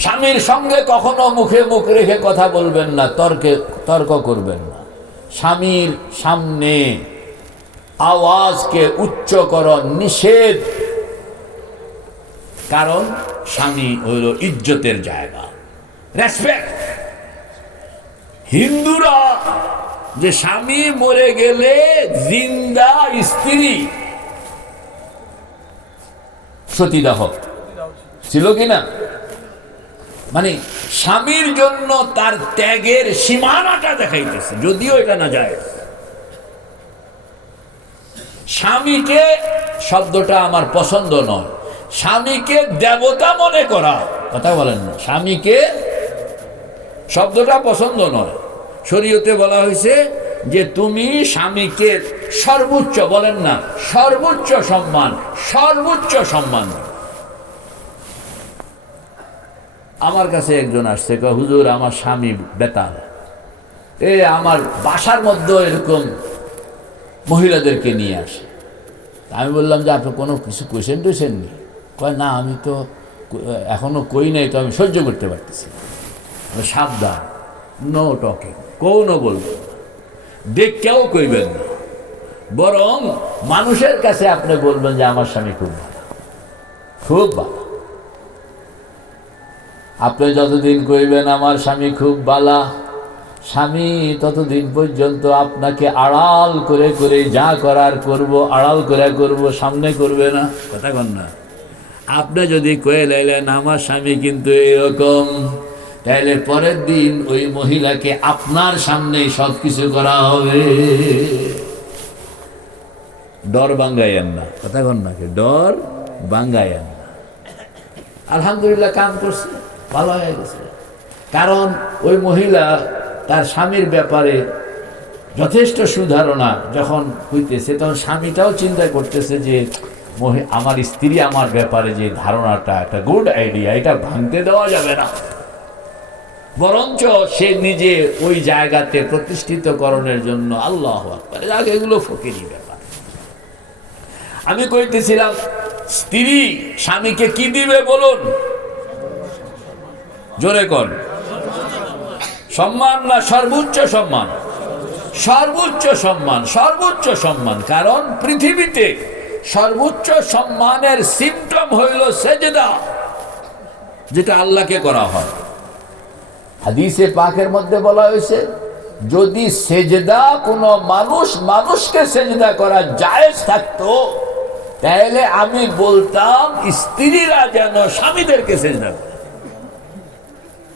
স্বামীর সঙ্গে কখনো মুখে মুখ রেখে কথা বলবেন না, তর্ক করবেন না। স্বামীর সামনে আওয়াজকে উচ্চকরণ নিষেধ, কারণ স্বামী হইল ইজ্জতের জায়গা, রেসপেক্ট। হিন্দুরা যে স্বামী মরে গেলে জিন্দা স্ত্রী সতীদাহ ছিল কিনা, মানে স্বামীর জন্য তার ত্যাগের সীমানাটা দেখাইতেছে, যদিও এটা না যায়। স্বামীকে, শব্দটা আমার পছন্দ নয়, স্বামীকে দেবতা মনে করা, কথা বলেন না, স্বামীকে শব্দটা পছন্দ নয়। শরীয়তে বলা হয়েছে যে তুমি স্বামীকে সর্বোচ্চ, বলেন না, সর্বোচ্চ সম্মান, সর্বোচ্চ সম্মান। আমার কাছে একজন আসছে, কয় হুজুর আমার স্বামী বেতাল, আমার বাসার মধ্যে এরকম মহিলাদেরকে নিয়ে আসে। আমি বললাম যে আপনি কোনো কিছু কোয়েশ্চেন টোয়েশ্চেন নেই? কয় না, আমি তো এখনো কই নাই, তো আমি সহ্য করতে পারতেছি। সাবধান, নো টকিং, কোনো বলবেন না, দেখেও কইবেন না, বরং মানুষের কাছে আপনি বলবেন যে আমার স্বামী খুব ভালো, খুব ভালো। আপনি যতদিন কইবেন আমার স্বামী খুব বালা, স্বামী ততদিন পর্যন্ত আপনাকে আড়াল করে করে যা করার করব, আড়াল করে করব, সামনে করবে না, কথা কন না? আপনি যদি কয়ে লাইলেন আমার স্বামী কিন্তু এরকম, তাহলে পরের দিন ওই মহিলাকে আপনার সামনেই সব কিছু করা হবে। ডর বাঙ্গাইয়েন না, কথা কন না, ডর বাঙ্গাইয়েন না। আলহামদুলিল্লাহ কাম করছে, ভালো হয়ে গেছে, কারণ ওই মহিলা তার স্বামীর ব্যাপারে যথেষ্ট সুধারণা যখন হইতেছে, তখন স্বামীটাও চিন্তা করতেছে যে আমার স্ত্রী আমার ব্যাপারে যে ধারণাটা একটা গুড আইডিয়া, এটা ভাঙতে দেওয়া যাবে না, বরঞ্চ সে নিজে ওই জায়গাতে প্রতিষ্ঠিতকরণের জন্য আল্লাহু আকবার, এগুলো ফকিরি ব্যাপার। আমি কইতেছিলাম স্ত্রী স্বামীকে কি দিবে বলুন, জোরে কর, সম্মান না সর্বোচ্চ সম্মান? সর্বোচ্চ সম্মান, সর্বোচ্চ সম্মান। কারণ পৃথিবীতে সর্বোচ্চ সম্মানের সিম্পটম হইল সেজদা, যেটা আল্লাহকে করা হয়। হাদিসে পাকের মধ্যে বলা হয়েছে যদি সেজদা কোনো মানুষকে সেজদা করা জায়েজ থাকতো, তাহলে আমি বলতাম স্ত্রীরা যেন স্বামীদেরকে সেজদা করে,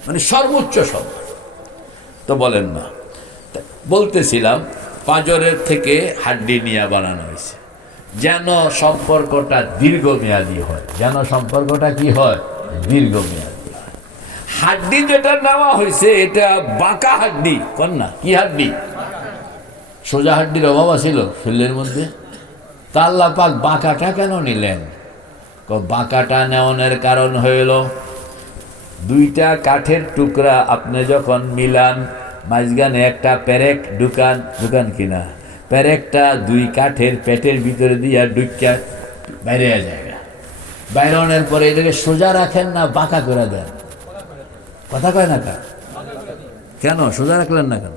মানে সর্বোচ্চ সম্মান। তো বলেন না, বলতেছিলাম পাঁজরের থেকে হাড্ডি নিয়ে বানানো হয়েছে যেন সম্পর্কটা দীর্ঘমেয়াদী হয়, যেন সম্পর্কটা কি হয়, দীর্ঘমেয়াদী হয়। হাড্ডি যেটা নেওয়া হয়েছে এটা বাঁকা হাড্ডি, কন না, কি হাড্ডি? সোজা হাড্ডির অভাব ছিল শরীরের মধ্যে, তা আল্লাহ পাক বাঁকাটা কেন নিলেন? বাঁকাটা নেওয়ানোর কারণ হইল দুইটা কাঠের টুকরা আপনি যখন মিলান, মাঝখানে একটা পেরেক ঢুকান কিনা, পেরেকটা দুই কাঠের পেটের ভিতরে দিয়া ঢুকা বাইরে যায়, বাইরনের পরে এটাকে সোজা রাখেন না বাঁকা করে দেন? কথা কয় না কেন? সোজা রাখলেন না কেন?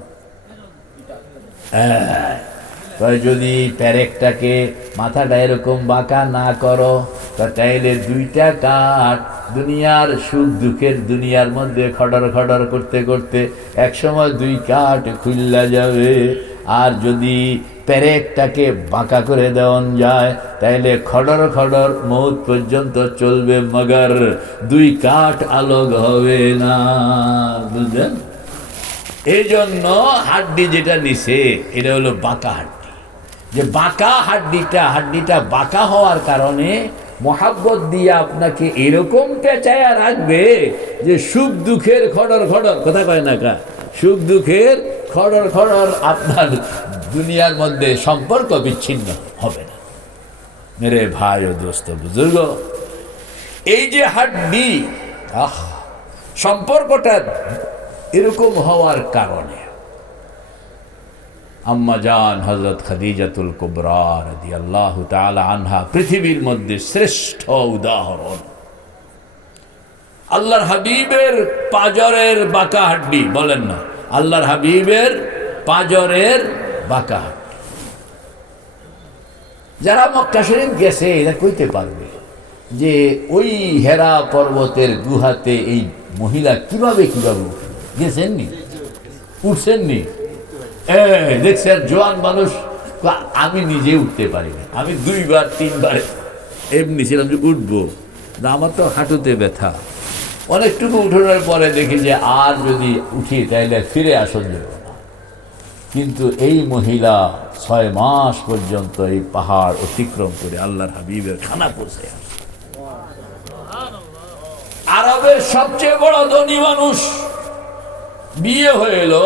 যদি পেরেকটাকে মাথাটা এরকম বাঁকা না করো, তাইলে দুইটা কাঠ দুনিয়ার সুখ দুঃখের দুনিয়ার মধ্যে খডর খডর করতে করতে একসময় দুই কাঠ খুললা যাবে। আর যদি পেরেকটাকে বাঁকা করে দেওয়া যায় তাইলে খডর খডর মৌত পর্যন্ত চলবে, মগর দুই কাঠ আলোক হবে না, বুঝলেন? এই জন্য হাড্ডি যেটা নিছে এটা হলো বাঁকা হাড্ডি। যে বাঁকা হাড্ডিটা বাঁকা হওয়ার কারণে মোহাব্বত দিয়ে আপনাকে এরকম পেঁচায়া রাখবে যে সুখ দুঃখের খডর খডর, কথা কয় না কা, সুখ দুঃখের খডর খডর আপনার দুনিয়ার মধ্যে সম্পর্ক বিচ্ছিন্ন হবে না। মেরে ভাই ও দোস্ত বুজুর্গ, এই যে হাড্ডি, সম্পর্কটা এরকম হওয়ার কারণে আম্মা জান হযরত খাদিজাতুল কুবরা রাদিয়াল্লাহু তাআলা আনহা পৃথিবীর মধ্যে শ্রেষ্ঠ উদাহরণ। আল্লাহর হাবিবের পাজরের বাঁকা হাড্ডি, বলেন না, আল্লাহর হাবিবের পাজরের বাঁকা হাড্ডি। যারা মক্কা শরীফ গেছে এরা কইতে পারবে যে ওই হেরা পর্বতের গুহাতে এই মহিলা কিভাবে গেছেননি, উঠছেননি। দেখছেন জোয়ান মানুষ, আমি নিজে উঠতে পারি না, আমি 2-3 এমনি ছিলাম যে উঠবো না, আমার তো হাঁটুতে ব্যথা। অনেকটুকু উঠোনের পরে দেখি যে আর যদি উঠি তাইলে ফিরে আসন যাব না। কিন্তু এই মহিলা 6 মাস পর্যন্ত এই পাহাড় অতিক্রম করে আল্লাহর হাবিবের খানা পৌঁছে আসে। আরবের সবচেয়ে বড় ধনী মানুষ, বিয়ে হয়ে এলো,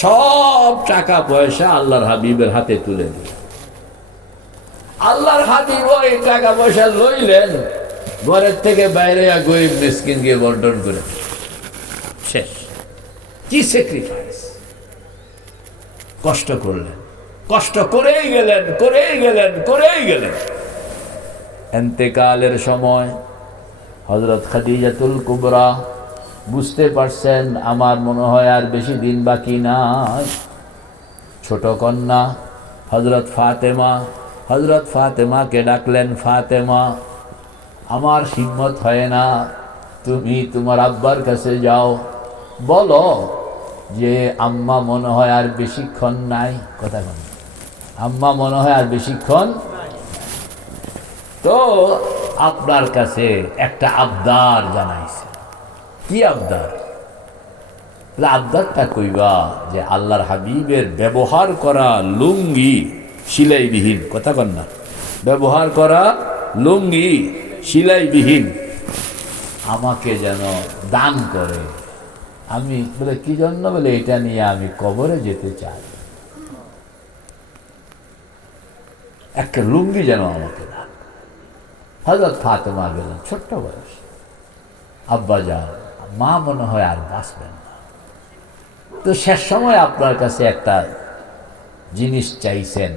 সব টাকা পয়সা আল্লাহর হাবিবের হাতে তুলে দিল। আল্লাহর হাবিব এই টাকা পয়সা লইলেন, ঘরের থেকে বাইরে গরিব মিসকিনকে বন্টন করে শেষ। কি স্যাক্রিফাইস! কষ্ট করলেন, কষ্ট করেই গেলেন। ইন্তেকালের সময় হযরত খাদিজাতুল কুবরা বুঝতে পারছেন আমার মনে হয় আর বেশি দিন বাকি নাই। ছোট কন্যা হযরত ফাতেমাকে ডাকলেন, ফাতেমা, আমার হিম্মত হয় না, তুমি তোমার আব্বার কাছে যাও, বলো যে আম্মা মনে হয় আর বেশিক্ষণ নাই। কথা বল, আম্মা মনে হয় আর বেশিক্ষণ, তো আপনার কাছে একটা আবদার জানাইছে। কি আবদার? আবদারটা কইবা যে আল্লাহর হাবিবের ব্যবহার করা লুঙ্গি সিলাইবিহীন, কথা কন না, ব্যবহার করা লুঙ্গি সিলাইবিহীন আমাকে যেন দান করে। আমি বলে কি জন্য? বলে এটা নিয়ে আমি কবরে যেতে চাই, একটা লুঙ্গি যেন আমাকে দান। হযরত ফাতেমা গেলেন, ছোট্ট বয়স, আব্বা যান, মা মনে হয় আর বাঁচবেন না, তো শেষ সময় আপনার কাছে একটা জিনিস চাইছেন,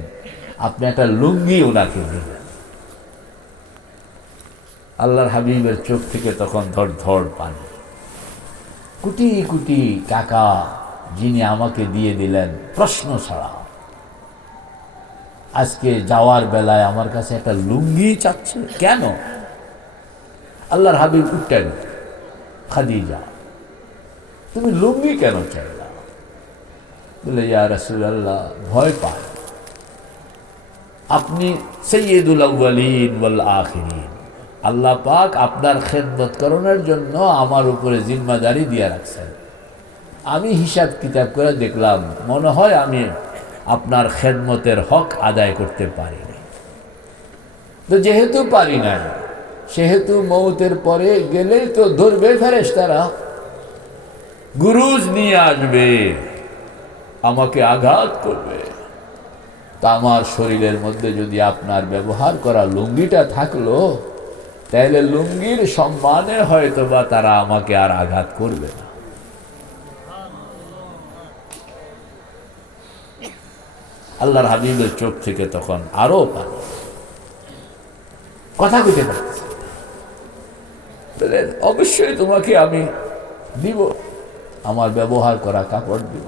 আপনি একটা লুঙ্গি ওনাকে দিলেন। আল্লাহর হাবিবের চোখ থেকে তখন ধড় পানি। কোটি কোটি টাকা যিনি আমাকে দিয়ে দিলেন প্রশ্ন ছাড়া, আজকে যাওয়ার বেলায় আমার কাছে একটা লুঙ্গি চাচ্ছে কেন? আল্লাহর হাবিব উঠলেন, খাদিজা, তুমি লুঙ্গি কেন চাইলা? বলে, ইয়া রাসূলুল্লাহ, ভয় পায়, আপনি সাইয়্যিদুল আউয়ালিন ওয়াল আখিরিন, আল্লাহ পাক আপনার খেদমত করানোর জন্য আমার উপরে জিম্মাদারি দিয়ে রাখছেন। আমি হিসাব কিতাব করে দেখলাম, মনে হয় আমি আপনার খেদমতের হক আদায় করতে পারিনি। তো যেহেতু পারি না, সেহেতু মৌতের পরে গেলেই তো ধরবে ফেরেশতারা, গুরুজ নিয়ে আসবে, আমাকে আঘাত করবে। তা আমার শরীরের মধ্যে যদি আপনার ব্যবহার করা লুঙ্গিটা থাকলো, তাহলে লুঙ্গির সম্মানে হয়তো বা তারা আমাকে আর আঘাত করবে না। আল্লাহর হাবিবের চোখ থেকে তখন আরো পানি, কথা কইতে পারছে। অবশ্যই তোমাকে আমি দিব, আমার ব্যবহার করা কাপড় দিব।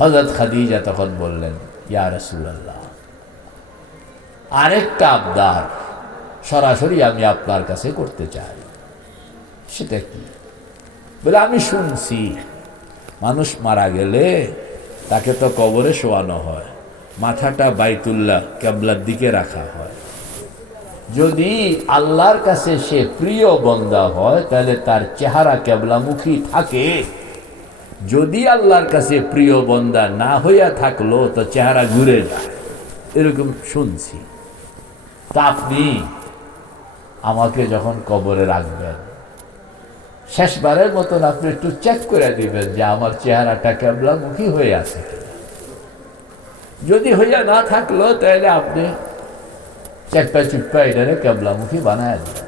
হযরত খাদিজা তখন বললেন, ইয়া রাসূলুল্লাহ, আরেকটা আবদার সরাসরি আমি আপনার কাছে করতে চাই। সেটা কি? বলে, আমি শুনছি মানুষ মারা গেলে তাকে তো কবরে শোয়ানো হয়, মাথাটা বাইতুল্লাহ কিবলার দিকে রাখা হয়। যদি আল্লাহর কাছে সে প্রিয় বান্দা হয় তাহলে তার চেহারা কিবলামুখী থাকে। যদি আল্লাহর কাছে প্রিয় বান্দা না হইয়া থাকলো তো চেহারা ঘুরে যায়, এরকম শুনছি। তা আপনি আমাকে যখন কবরে রাখবেন, শেষবারের মতন আপনি একটু চেক করে দিবেন যে আমার চেহারাটা কিবলামুখী হয়ে আছে কিনা। যদি হইয়া না থাকলো তাহলে আপনি চেপ্পা চুপ্পা এটারে কেবলামুখী বানায় দিল।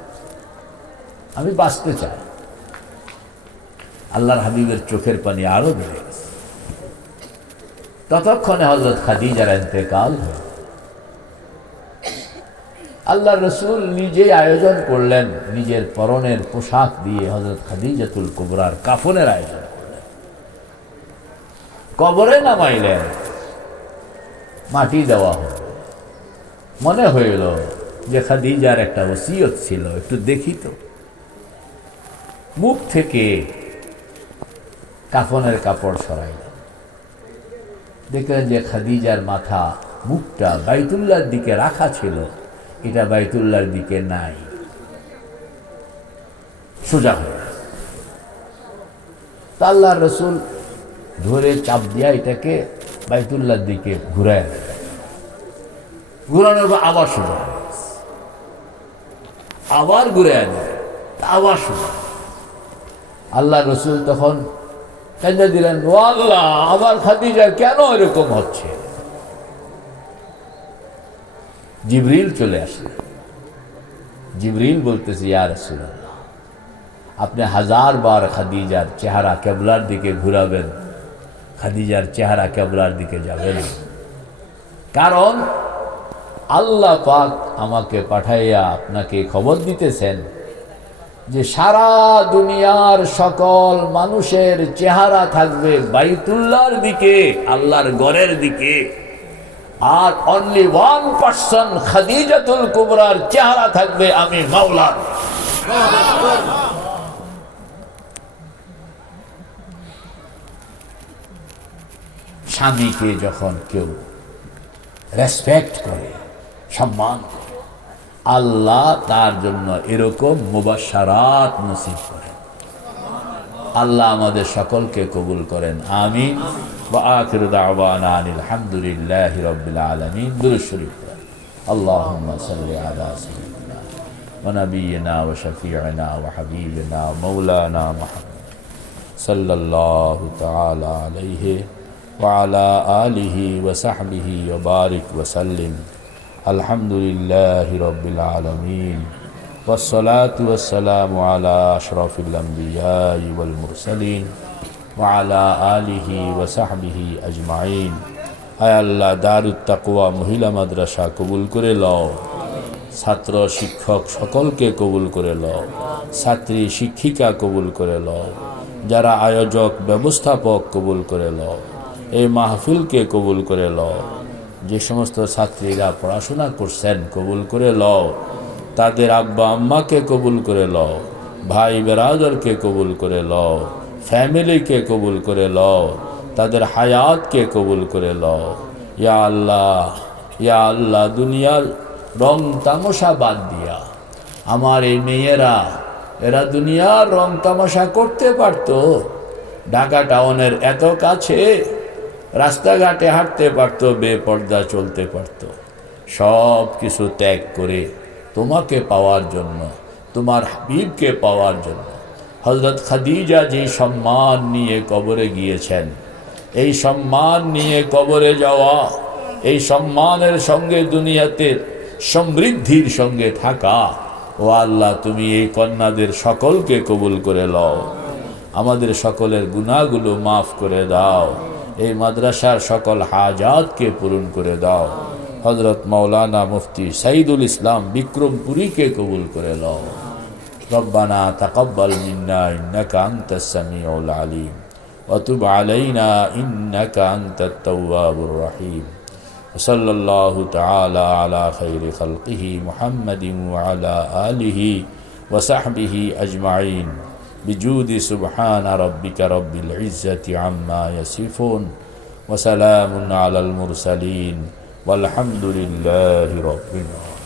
আমি বাঁচতে চাই। আল্লাহর হাবিবের চোখের পানি আরো বেড়ে গেছে। ততক্ষণে হযরত খাদিজার ইন্তেকাল হল। আল্লাহ রসুল নিজেই আয়োজন করলেন, নিজের পরনের পোশাক দিয়ে হযরত খাদিজাতুল কুবরার কাফনের আয়োজন করলেন। কবরে নামাইলেন, মাটি দেওয়া হল। মনে হইল যে খাদিজার একটা ওসিয়ত ছিল, একটু দেখি তো। মুখ থেকে কাফনের কাপড় সরাইলেন, দেখলেন যে খাদিজার মাথা, মুখটা বাইতুল্লাহর দিকে রাখা ছিল, এটা বাইতুল্লাহর দিকে নাই, সোজা হয়ে। তা আল্লাহর রসুল ধরে চাপ দিয়া এটাকে বাইতুল্লাহর দিকে ঘুরায়, ঘুরানোর পর আবার সোজা হয়ে গেছে। আবার ঘুরে আনে, আবার সোজা। আল্লাহ রসুল তখন কেঁদে দিলেন, ও আল্লাহ, আমার খাদিজা কেন এরকম হচ্ছে? জিবরিল চলে আসলেন। জিবরিল বলতেছে, ইয়া রাসূলুল্লাহ, আপনি 1000 বার খাদিজার চেহারা কেবলার দিকে ঘুরাবেন, খাদিজার চেহারা কেবলার দিকে যাবে না। কারণ আল্লাহ পাক আমাকে পাঠাইয়া আপনাকে খবর দিতেছেন যে সারা দুনিয়ার সকল মানুষের চেহারা থাকবে বাইতুল্লাহর দিকে, আল্লাহর ঘরের দিকে, আর অনলি 1% খাদিজাতুল কুবরার চেহারা থাকবে আমি মাওলার। স্বামীকে যখন কেউ রেসপেক্ট করে, সম্মান করে, আল্লাহ তার জন্য এরকম মুবাশশারাত নসিব করেন। আল্লাহ আমাদের সকলকে কবুল করেন, আমিন। ওয়া আখিরু দাওয়ানা আনিল হামদুলিল্লাহি রাব্বিল আলামিন। দুরূদ শরীফ। আল্লাহুম্মা সাল্লি আলা সাইয়্যিদিনা ওয়া নাবিয়িনা ওয়া শাফিঈনা ওয়া হাবিবিনা ওয়া মাওলানা মুহাম্মদ সাল্লাল্লাহু তাআলা আলাইহি ওয়া আলা আলিহি ওয়া সাহবিহি ওয়া বারিক ওয়া সাল্লিম। আলহামদুলিল্লাহি রাব্বিল আলামিন ওয়াসসালাতু ওয়াসসালামু আলা আশরাফিল আমবিয়াই ওয়াল মুরসালিন ওয়া আলা আলিহি ওয়া সাহবিহি আজমাইন। আয় আল্লাহ, দারুত তাকওয়া মহিলা মাদ্রাসা কবুল করে লও, ছাত্র শিক্ষক সকলকে কবুল করে লও, ছাত্রী শিক্ষিকা কবুল করে লও, যারা আয়োজক ব্যবস্থাপক কবুল করে লও, এই মাহফিলকে কবুল করে লও। যে সমস্ত ছাত্রীরা পড়াশোনা করছেন কবুল করে লও, তাদের আব্বা আম্মাকে কবুল করে লও, ভাই বেরাদরকে কবুল করে লও, ফ্যামিলিকে কবুল করে লও, তাদের হায়াতকে কবুল করে লও। ইয়া আল্লাহ, ইয়া আল্লাহ, দুনিয়ার রং তামাশা বাদ দিয়া আমার এই মেয়েরা, এরা দুনিয়ার রং তামাশা করতে পারতো, ঢাকা টাউনের এত কাছে, রাস্তাঘাটে হাঁটতে পারতো, বেপর্দা চলতে পারতো, সব কিছু ত্যাগ করে তোমাকে পাওয়ার জন্য, তোমার হাবিবকে পাওয়ার জন্য হযরত খাদিজা যে সম্মান নিয়ে কবরে গিয়েছেন, এই সম্মান নিয়ে কবরে যাওয়া, এই সম্মানের সঙ্গে দুনিয়াতে সমৃদ্ধির সঙ্গে থাকা, ও আল্লাহ, তুমি এই কন্যাদের সকলকে কবুল করে লও, আমাদের সকলের গুনাহগুলো মাফ করে দাও, এই মাদ্রাসার সকল হাজাতকে পূরণ করে দাও। হযরত মাওলানা মুফতি সাইদুল ইসলাম বিক্রমপুরীকে কবুল করে লও। রব্বানা তাকাব্বাল মিন্না ইন্নাকা আনতাস সামিউল আলিম ওয়া তুব আলাইনা ইন্নাকা আনতাত তাওয়াবুর রহিম। সাল্লাল্লাহু তাআলা আলা খাইরি খালকিহি মুহাম্মাদিন ওয়া আলা আলিহি ওয়া সাহবিহি আজমাইন বিজুদি সুবহানা রাব্বিকা রাব্বিল ইজ্জাতি আম্মা ইয়াসিফুন ওয়া সালামুন আলাল মুরসালিন ওয়ালহামদুলিল্লাহি রাব্বিল আলামিন।